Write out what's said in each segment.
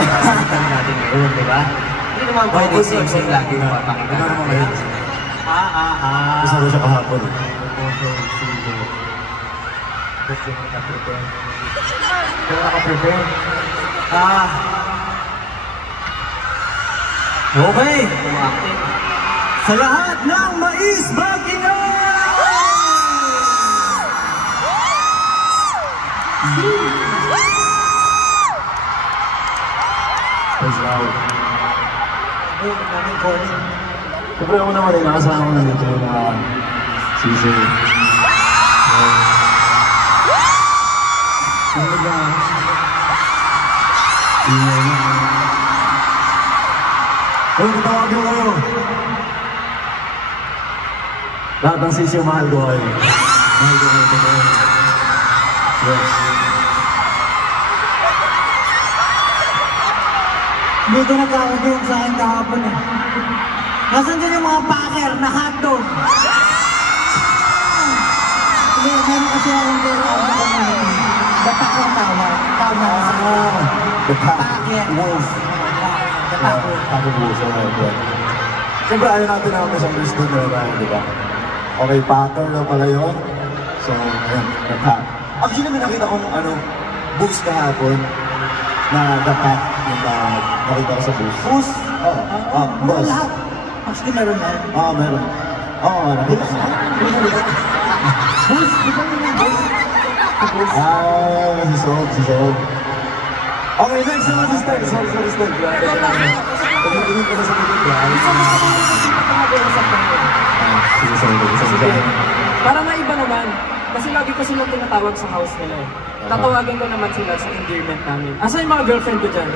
Nakakalitan natin ngayon, di ba? Hindi naman pwede sing-sing lagi na papakita natin. Gusto ko siya kahapon. Kaya naka-prepare. Okay. Sa lahat ng mais Bagino! Praise God. Siyempre ako naman ay nakasama ko na dito yung mga season. Tatawagin ko kayo. Lahat ng sisyo, mahal ko kayo. Mahal ko kayo. Yes. Hindi ko nagkakagawin sa akin kahapon eh. Nasaan dyan yung mga packer na hotdog? Hindi, meron kasi akong tinatawag na kami. Dapak ang tawag. Packer Wolf. Packer Wolf. Siyempre ayaw natin na misunderstood na tayo, di ba? Okay, packer na pala yun. So, ayun, dapak. Actually, may nakita kong boost kahapon na dapak yung nakita ko sa boost. Boost? Oo, boss. Actually, meron na. Oo, meron. Oo, nakita ko. Boost? Di ba yun yung boost? Si Sob. Okay, next naman si Steg. Sorry, Steg. Pag-ibigin ko na sa pagod ba? Sige. Para maiba naman, kasi lagi ko silang tinatawag sa house nila eh. Tatawagan ko naman sila sa endearment namin. Asa yung mga girlfriend ko dyan?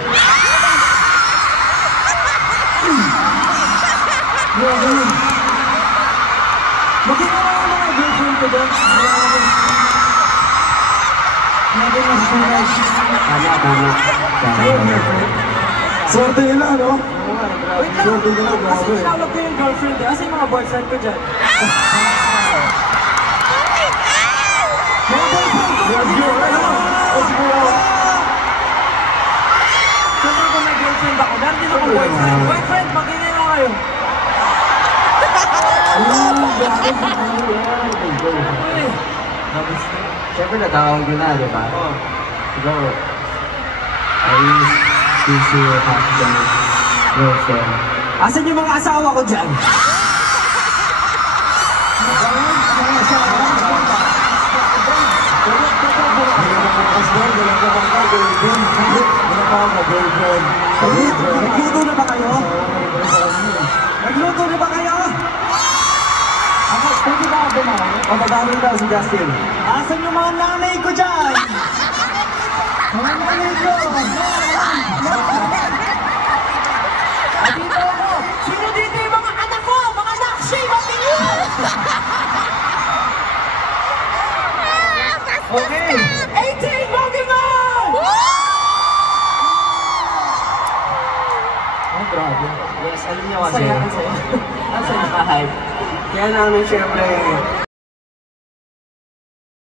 Magkinawa yung mga girlfriend ko dyan. Tama. Swerte nila, no? Wait lang! Kasi tinawag ko yung girlfriend eh. Asa yung mga boyfriend ko dyan? Mga boyfriend ko! Let's go! Siyempre kung may girlfriend ako, dahil din ako boyfriend. Boyfriend, magkinawa kayo. Siyempre natawag ko na, di ba? Oo. Siguro, busy husband, girlfriend. Asan yung mga asawa ko dyan? Nagluto na ba kayo? Nagluto na ba kayo? Pwede ba ako bumawa? Mababawin daw si Justin. Asan yung mga nanay ko dyan? Mga nanay ko! Dito ako! Sino dito yung mga anak ko? Mga nakshi! Matingin! Okay! 18 Pokemon! Oh, grabe. Yes, alam niyo kasi. Saya. Ang saya. Kaya namin syempre,